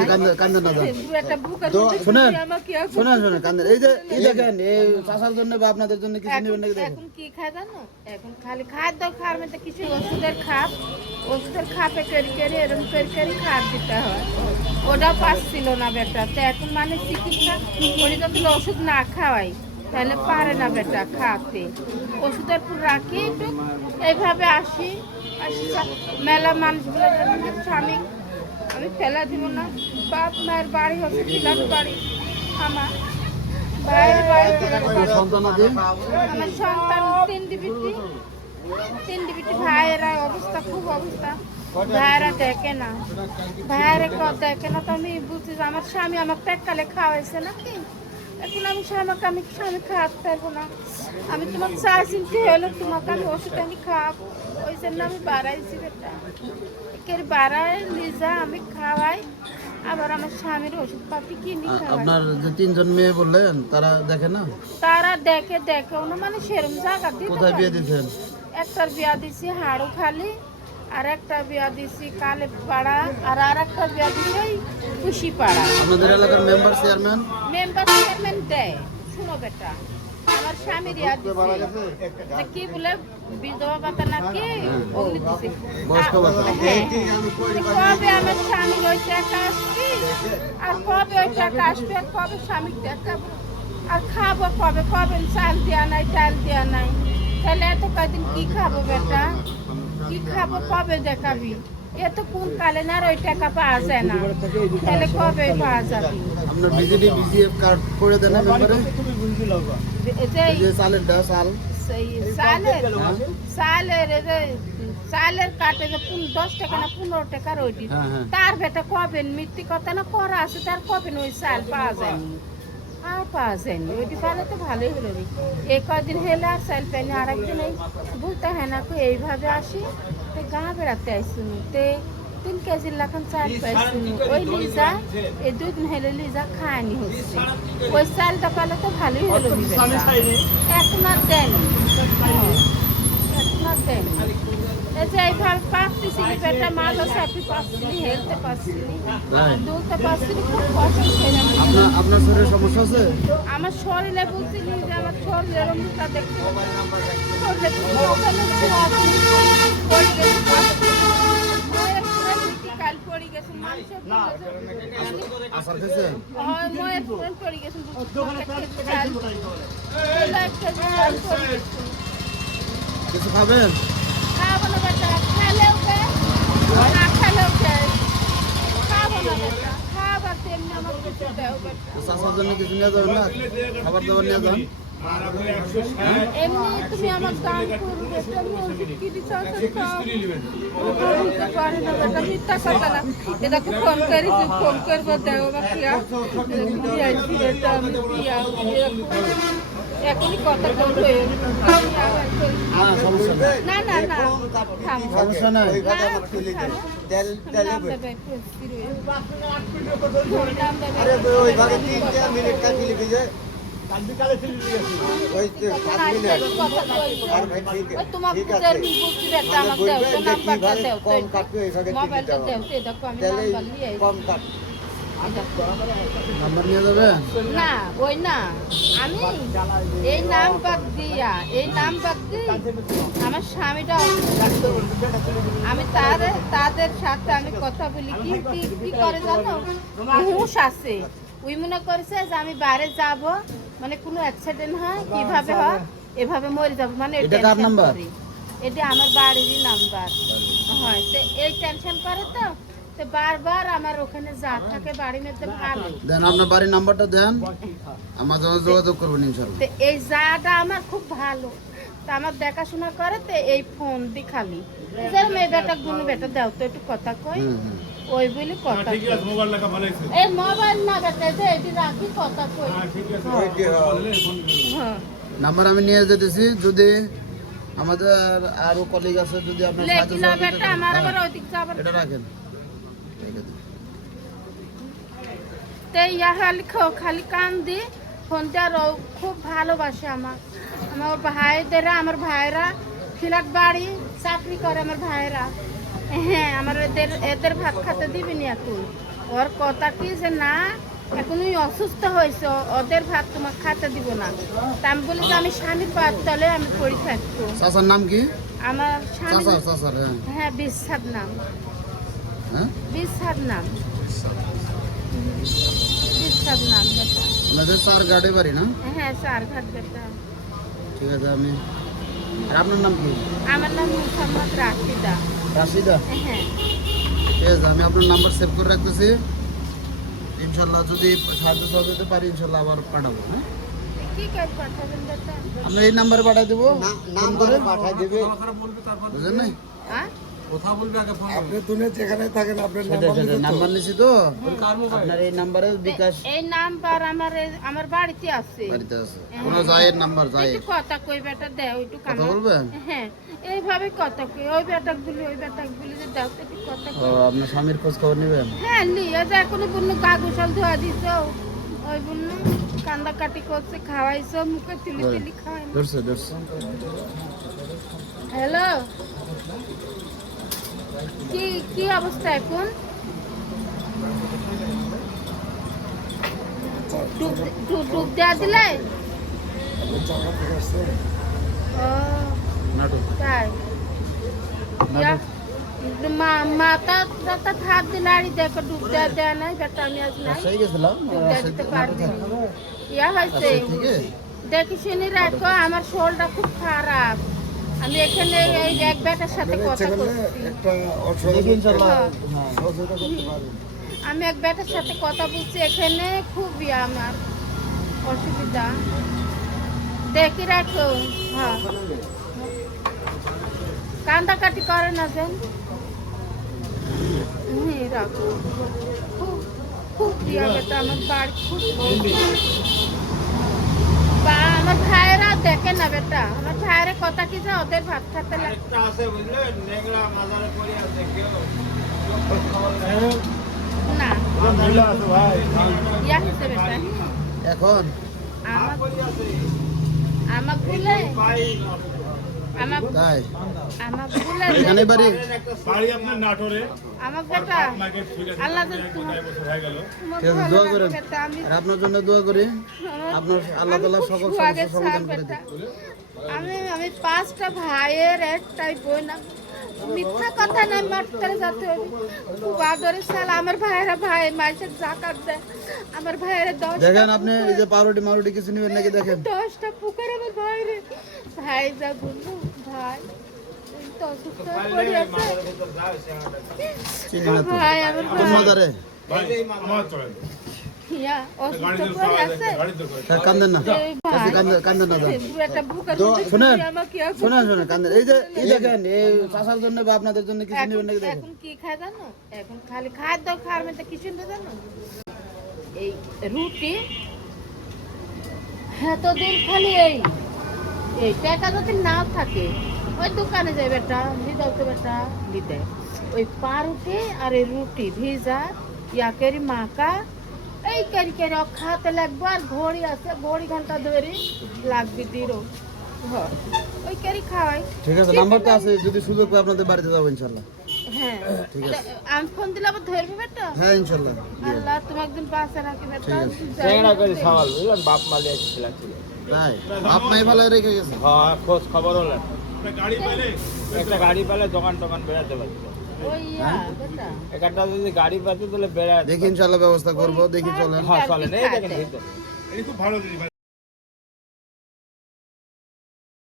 আচ্ছা, কান্দে- কান্দেন না, যান। একটা বুকের তো মধ্যে শোনেন শুয়ে আমাকে এখন- শোনেন শোনেন কান্দেন। এই যে এই দেখেন এই চাষার জন্য বা আপনাদের জন্য কিছু নেবেন নাকি এখন কি খায় জানো? এখন খালি খাদ্য খাওয়ার মধ্যে কিছু ওষুধের খাপ। ওষুধের খাপে কেড়ে কেড়ে এরকম করে করে খাপ দিতে হয়। ওটা পাচ্ছিল না বেটা। তো এখন মানে চিকিৎসা ওই যদি ওষুধ না খাওয়াই তাহলে পারে না বেটা খাতে ওষুধের পর রাখি একটু। এইভাবে আসি আসি মেলা মানুষগুলো স্বামী আমি ফেলা দিব না বাপ মায়ের বাড়ি। হচ্ছে বিলাস বাড়ি। আমার আমার সন্তান তিন ডিবিটি তিন ডিবিটি ভাইয়েরা অবস্থা খুব অবস্থা। ভাইয়েরা দেখে না। ভাইয়েরা দেখে না তো আমি বুঝছি আমার স্বামী আমাকে পেটকালে খাওয়াইছে নাকি? এখন আমি স্বামীকে আমি স্বামী খাওয়াতে পারব না। আমি তোমার চা চিনতে হলো তোমাকে আমি ওষুধ আমি খাওয়াবো। ওই জন্য আমি বাড়াইছি বেটা একের বাড়ায় লিজা আমি খাওয়াই। আবার আমার স্বামীর ওষুধপাতি কিনি আ- খাওয়াই। আপনার যে তিনজন মেয়ে বললেন তারা দেখে না? তারা দেখে দেখে না মানে সেরম জায়গা দিতে কোথায় বিয়ে পারে। দিচ্ছেন একটার বিয়া দিছি হাড়ু খালি। আর একটা বিয়া দিছি কালে পাড়া আর আর একটা বিয়া দিছি খুশি পাড়া আপনাদের এলাকার মেম্বার চেয়ারম্যান মেম্বার চেয়ারম্যান দেয়। শুনো বেটা আমার স্বামীর ইয়া দিছে। যে কি বলে বিধবা ভাতা নাকি ওগুলি দিছে। বয়স্ক হ্যাঁ। যে কবে আমার স্বামীর ওই টাকা আসবে আর কবে ওই টাকা আসবে আর কবে স্বামীর টাকা আর খাব কবে? কবে চাল দেওয়া নাই চাল দেওয়া নাই। তাহলে এত কয়দিন কি খাব বেটা? কি খাব কবে দেখাবি? এত কোন কালে না ওই টাকা পাওয়া যায় না। তাহলে কবে পাওয়া যাবে? আপনার বিজেডি বিজিএফ কার্ড করে দেন মেম্বারে যে সেই চালের চালের এই যে চালের কাটে যে পুন- দশ টাকা না পনেরো টাকার ওইটি হ্যাঁ, হ্যাঁ। তার বেটা কবেন? মিথ্যে কথা না করা আছে তার কবেন ওই চাল পাওয়া যায়নি আর পাওয়া যায়নি ওইটি পালে তো ভালোই হলো রে। এই কদিন হেলে আর চাল পাইনি আর একদিন এই বলতে হয় না এইভাবে আসি তো গা বেড়াতে আইসুনি তে তিন কেজির লাখান চাল পাইছিনি ওই লিজা এই দুই দিন হেলে লিজা খায়নি হচ্ছে। ওই চালটা পালে তো ভালোই হলো। এখন আর দেয়নি এখন আর দেয়নি পাচ্ছি পাচ্ছি হেলতে খুব আপনার আপনার শরীরে সমস্যা আছে? আমার শরীরে বলছি যে আমার দেখতে শরীরে। পড়ে গেছে কাল পড়ে গেছে, মানুষের আসার হয়, ময়ের গেছে, একটা। কিছু খাবেন খাব না বেটা, খেলেও গে, না খেলেও গে। খাব না বেটা, খাবার তেমনি আমার কিছু দেও বেটা। তো চাষার জন্য কিছু নিয়ে যাবেন না খাবার দাবার নিয়ে যান এমনি তুমি আমার দান করবে তুমি ওষুধ কি দিচ্ছ দিতে পারে না বেটা মিথ্যা কথা না এটাকে ফোন করি তুই ফোন করব দেও বা এখনই কথা বলব। না নেই না না না। সমস্যা নাই। ফিরে। নাম দেবে। আরে ওই ভাগে তিনটা মিনিট কাটিয়ে দিয়েছে ওই তো পাঁচ মিনিট। কথা কইবো। আর ভাই ঠিক ওই তোমার ঠিক পূজার আছে। বুদ্ধি একটা মানে আমাকে দাও, বলবেন তো যে নাম্বারটা কীভাবে দাও, তো। কম কাট। নাম্বার নিয়ে যাবেন না ওই না। আমি এই নাম বাদ দিয়া এই নাম বাদ দিই আমার স্বামীটা আমি তাদের তাদের সাথে আমি কথা বলি। কি কি কি করে জানো? হুঁশ আছে। ওই মনে করেছে যে আমি বাইরে যাব মানে কোনো অ্যাক্সিডেন্ট হয় কীভাবে হয় এভাবে মরে যাব মানে এটা কার নাম্বার? এটা আমার বাড়িরই নাম্বার। হয় তো এই টেনশন করে তো তো বারবার আমার ওখানে যা থাকে বাড়ির মধ্যে ভালো। দেন আপনার বাড়ির নাম্বারটা দেন। আমার সঙ্গে যোগাযোগ করবেন ইনশাল্লাহ তো এই জায়গাটা আমার খুব ভালো। তা আমার দেখাশোনা করে তো এই ফোন দি খালি। যেরকম এই বেটা গুলো বেটা দাও তো একটু কথা কই। হুম হুম। ওই বলি কথা কই। এই মোবাইল না বেটা যে এটি রাখি কথা কই। হয়। হ্যাঁ। নাম্বার আমি নিয়ে যেতেছি যদি আমাদের আরও কলিগ আছে যদি আপনার সাহায্য লেখি না সহযোগিতা বেটা করেন। আমার আবার হ্যাঁ, ওইদিক যাবার এটা রাখেন রেখে দিন। তে ইয়া খালি খালি কান দি ফোন দেওয়ার খুব ভালোবাসে আমার। আমার ভাইদের আমার ভাইরা ফিলাট বাড়ি চাকরি করে আমার ভাইরা হ্যাঁ আমার এদের এদের ভাত খাতে দিবি না এখন। ওর কথা কি যে না এখন ওই অসুস্থ হয়েছে ওদের ভাত তোমাকে খাতে দিব না। তা আমি বলি যে আমি স্বামীর পাত তলে আমি পড়ে থাকব। চাচার নাম কি? আমার স্বামী হ্যাঁ। হ্যাঁ বিশ্বাদ নাম। হ্যাঁ? বিশ্বাদ নাম। বিশ্বাদ নাম বেটা আমাদের চার গাড়ি বাড়ি না? হ্যাঁ চার ঘাট বেটা ঠিক আছে আমি আর আপনার নাম কি? আমার নাম মোহাম্মদ রাশিদা? রাশিদা হ্যাঁ ঠিক আছে আমি আপনার নাম্বার সেভ করে রাখতেছি। ইনশাল্লাহ যদি সাহায্য সহযোগিতা পারি ইনশাল্লাহ আবার পাঠাবো হ্যাঁ? কি কাজ পাঠাবেন বেটা আমরা এই নাম্বারে পাঠিয়ে দেবো। না নাম্বারে পাঠিয়ে দেবে। বুঝলেন নাই? হ্যাঁ? আপনি দুনিয়া যেখানে থাকেন আপনার নাম্বার নিছি তো? আপনার এই নাম্বারে বিকাশ। এই নাম্বার আমার এই- আমার বাড়িতে আছে। বাড়িতে আছে। কোনো জায়ের নাম্বার যায় একটু কথা কই বেটা দেও একটু কথা বলবেন? হ্যাঁ এইভাবে কথা কই ওই বেটা গুলি ওই বেটা গুলি যে দাও একটু কথা ও আপনার স্বামীর খোঁজ খবর নেবেন? হ্যাঁ যা কোনো বুন্য কাগজল ধোয়া দিছ ওই বুন্য কান্দা কাটি করছে খাওয়াইছো মুখে তিলি তিলি খাওয়াই ধরছে ধরছে। হ্যালো? কি কি অবস্থা এখন? ডুব দেওয়া দিলে? তাই। ইয়া, আর দেখো ডুব দেওয়া দেওয়া নাই বেটা আমি আজ নাই। ডুব দেওয়া দিতে পারবি ইয়া হয়েছে। দেখি শুনি রাখো আমার শোলটা খুব খারাপ। আমি এখানে এই এক বেটার সাথে কথা বলছি। হ্যাঁ। আমি এক বেটার সাথে কথা বলছি এখানে খুব ইয়ে আমার অসুবিধা। দেখি রাখো। হ্যাঁ। কান্দাকাটি করে না যেন। হ্যাঁ রাখো। খুব খুব ইয়ে বেটা আমার বাড়ি খুব আমার ভাইয়েরা দেখে না বেটা আমার ভাইয়েরা কথা কি যে ওদের ভাত খাতে লাগে না। ইয়া হচ্ছে বেটা। এখন? আমার ভুলে তাই? এখানে বাড়ি? বাড়ি আপনার নাটোরে। আমার বেটা আল্লাহ দোয়া আর জন্য দোয়া করি। আপনার আল্লাহ তাআলা সকল সমস্যার সমাধান করে দিন আমি আমি পাঁচটা ভাইয়ের একটাই বোন। মিথ্যা কথা নাই মারতে যাতে খুব আদরের সাল আমার ভাইয়েরা ভাই মাসের জাকাত দেয়। আমার ভাইয়েরা দশ দেখেন আপনি এই যে পাউরুটি মারুটি কিছু নেবেন নাকি দেখেন? দশটা পুকুর আমার ভাইরে ভাই যা বলল। ভাই আপনাদের জন্য কিছু নেবেন এখন নাকি দেখেন? এখন কি খায় জানো? এখন খালি খাদ্য খাওয়ার মধ্যে কিছু জানো? এই রুটি। এতদিন খালি এই এই টাকা যদি নাও থাকে ওই দোকানে যাই বেটা দিদাও তো বেটা দিতে ওই পাউরুটি আর এই রুটি ভিজা ইয়াকেরি মাকা এই কেরি কেরি খাতে লাগবে আর ঘড়ি আছে ঘড়ি ঘণ্টা ধরে লাগবে দিরো। ওই কেরি খাওয়াই। ঠিক আছে নাম্বারটা আছে যদি সুযোগ পাই আপনাদের বাড়িতে যাব ইনশাল্লাহ। হ্যাঁ ঠিক আছে। আমি ফোন দিলে আবার ধরবে বেটা হ্যাঁ ইনশাল্লাহ। আল্লাহ তুমি একদিন পাশে রাখি বেটা ঠিক আছে। করে বাপ মালি আসছিলাম তাই? আপনাই ভালো রেখে গেছে। হ্যাঁ খোঁজ খবর হলো। আপনার গাড়ি পেলে? একটা গাড়ি পেলে দোকান টোকান বেড়াতে পারতো। ইয়া একটা যদি গাড়ি পাচ্ছে তাহলে বেড়াতে দেখি ইনশাল্লাহ ব্যবস্থা করব দেখি চলেন হ্যাঁ চলেন এই দেখেন এই তো খুব ভালো জিনিস